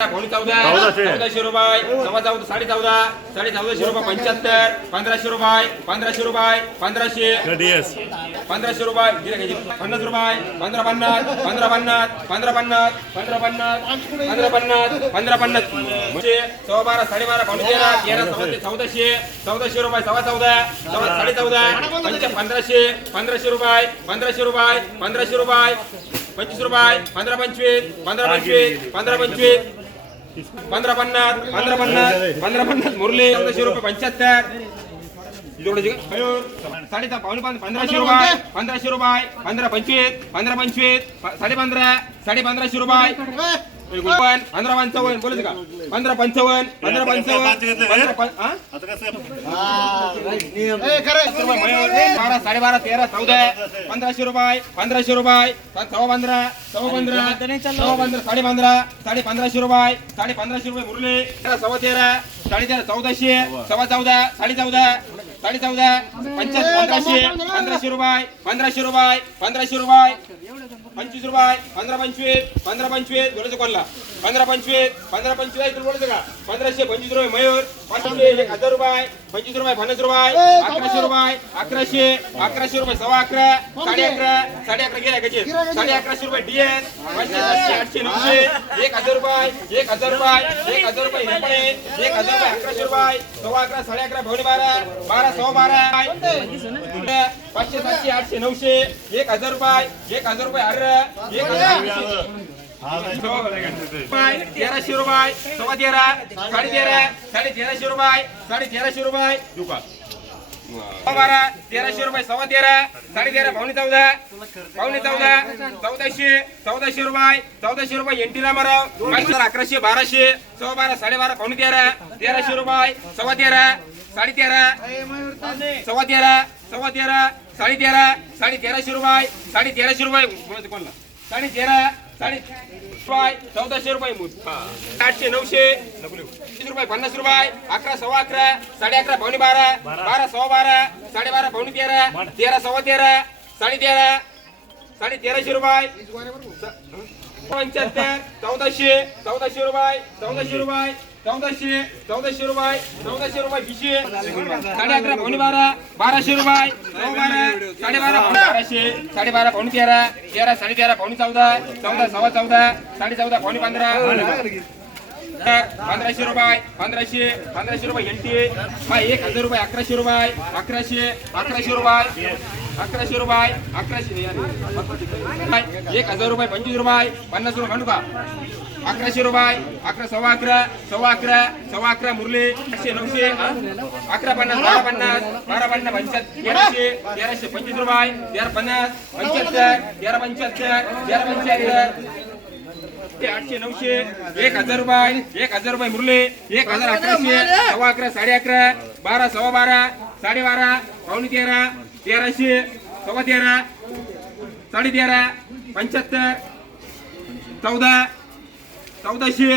चौदा चौदाशे. रुपये. सव्वा चौदा साडे चौदा साडे चौदाशे रुपये पंच्याहत्तर पंधराशे रुपये पंधराशे रुपये पंधराशे. पंधराशे रुपये? पन्नास रुपये पंधरा पन्नास पंधरा पन्नास पंधरा पन्नास पंधरा पन्नास पंधरा पन्नास पंधरा पन्नास. म्हणजे सव्वा बारा साडेबारा पावणे तेरा तेरा चौदाशे चौदाशे रुपये सव्वा चौदा सव्वा साडे चौदा पंच पंधराशे पंधराशे रुपये पंधराशे रुपये पंधराशे रुपये पंचवीस रुपये पंधरा पंचवीस पंधरा पंचवीस पंधरा पंचवीस पंधरा पन्नास पंधरा पन्नास पंधरा पन्नास मुरले चौदाशे रुपये पंच्याहत्तर. साडे पंधराशे रुपये पंधराशे रुपये पंधरा पंचवीस पंधरा पंचवीस साडे पंधरा साडे पंधराशे रुपये पण पंधरा पंचावन्न बोलायचं का? पंधरा पंचावन्न पंधरा पंचावन्न पंधरा पं- हा? बारा साडेबारा तेरा चौदा पंधराशे रुपये पंधराशे रुपये प- सव्वा पंधरा सव्वा पंधरा सव्वा पंधरा साडे पंधरा साडे पंधराशे रुपये साडे पंधराशे रुपये मुरले. तेरा सव्वा तेरा साडे तेरा चौदाशे सव्वा चौदा साडे चौदा साडे चौदा पंचायत पंधराशे पंधराशे रुपये पंधराशे रुपये पंधराशे रुपये पंचवीस रुपये पंधरा पंचवीस पंधरा पंचवीस बोलायचं कोणला? पंधरा पंचवीस पंधरा पंचवीस बोलायचं का? पंधराशे पंचवीस रुपये मयूर पंचवीस एक हजार रुपये. पंचवीस रुपये पन्नास रुपये अकराशे रुपये अकराशे अकराशे रुपये सव्वा अकरा साडे अकरा साडे अकरा गेल्या कचे साडे अकराशे रुपये डीएस पंचवीस आठशे नऊशे एक हजार रुपये एक हजार रुपये एक हजार रुपये हिरपणे एक हजार रुपये अकराशे रुपये सव्वा अकरा साडे अकरा पावणे बारा बारा सव्वा बारा पाचशे सातशे आठशे नऊशे एक हजार रुपये एक हजार रुपये अर एक हजार तेराशे रुपये सव्वा तेरा साडे तेरा साडे तेराशे रुपये साडे तेराशे रुपये दुका. बारा तेराशे रुपये सव्वा तेरा साडे तेरा पावणे चौदा पावणे चौदा चौदाशे चौदाशे रुपये चौदाशे रुपये एंटीला रामाराव अकराशे बाराशे सव्वा बारा साडेबारा पावणे तेरा तेराशे रुपये सव्वा तेरा साडे तेरा सव्वा तेरा सव्वा तेरा साडे तेरा साडे तेराशे रुपये साडे तेराशे रुपये बोलायचं साडे तेरा चौदाशे रुपये आठशे नऊशे. तीस रुपये पन्नास रुपये. अकरा सव्वा अकरा. साडे अकरा पावणे बारा. बारा सव्वा बारा. साडे बारा पावणे तेरा. तेरा सव्वा तेरा. साडे तेरा साडे तेराशे रुपये पंच्याहत्तर चौदाशे. चौदाशे रुपये. चौदाशे रुपये. चौदाशे चौदाशे रुपये चौदाशे रुपये वीसशे साडे अकरा पावणे बारा बाराशे रुपये. साडेबारा बारा बाराशे साडेबारा पावणे तेरा तेरा साडे तेरा पावणे चौदा चौदा सव्वा चौदा साडे चौदा पावणे पंधरा. पंधराशे रुपये पंधराशे पंधराशे रुपये एनटी एक हजार रुपये अकराशे रुपये अकराशे अकराशे रुपये अकराशे रुपये अकराशे एक हजार रुपये पंचवीस रुपये पन्नास रुपये म्हणू का? अकराशे रुपये अकरा सव्वा अकरा सव्वा अकरा सव्वा अकरा मुरले आठशे नऊशे अकरा पन्नास बारा पन्नास बारा पन्नास पंच्याहत्तर तेराशे तेराशे पंचवीस रुपये तेरा पन्नास पंच्याहत्तर तेरा पंच्याहत्तर तेरा पंच्याहत्तर. ते आठशे नऊशे एक हजार रुपये एक हजार रुपये मुरले एक हजार अकराशे सव्वा अकरा साडे अकरा बारा सव्वा बारा साडेबारा पावणे तेरा तेराशे सव्वा तेरा साडे तेरा पंच्याहत्तर चौदा चौदाशे.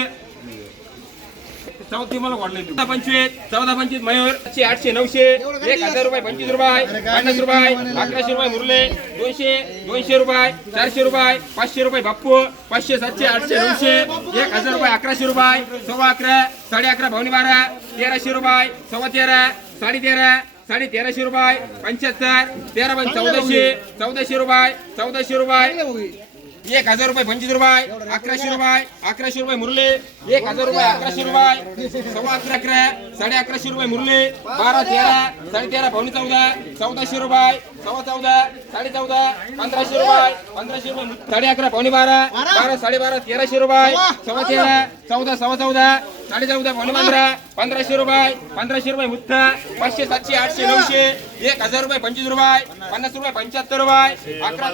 चौदा मला वाढले. चौदा पंचवीस. चौदा पंचवीस मयूर. आठशे आठशे नऊशे. एक हजार रुपये पंचवीस रुपये. पन्नास रुपये. अकराशे रुपये मुरले. दोनशे दोनशे रुपये. चारशे रुपये. पाचशे रुपये बाप्पू. पाचशे सातशे आठशे नऊशे. एक हजार रुपये अकराशे रुपये. सव्वा अकरा साडे अकरा भावनी बारा. तेराशे रुपये. सव्वा तेरा साडे तेरा साडे तेराशे रुपये. पंच्याहत्तर तेरा पण चौदाशे. चौदाशे रुपये. चौदाशे रुपये. एक हजार रुपये पंचवीस रुपये अकराशे रुपये अकराशे रुपये मुरले. एक हजार रुपये अकराशे रुपये. सव्वा अकरा अकरा साडे अकराशे रुपये मुरले. बारा तेरा साडे तेरा पावणे चौदा चौदाशे रुपये सव्वा चौदा साडे चौदा पंधराशे रुपये पंधराशे रुपये साडे अकरा पावणे बारा बारा? साडे बारा तेराशे रुपये सव्वा तेरा चौदा सव्वा चौदा साडे चौदा पावणे पंधरा पंधराशे रुपये पंधराशे रुपये मुठ्ठा पाचशे सातशे आठशे नऊशे एक हजार रुपये पंचवीस रुपये पन्नास रुपये पंच्याहत्तर रुपये अकरा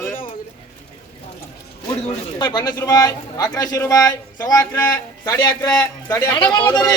पन्नास रुपये अकराशे रुपये सव्वा अकरा साडे अकरा साडे अकरा पावणे बारा.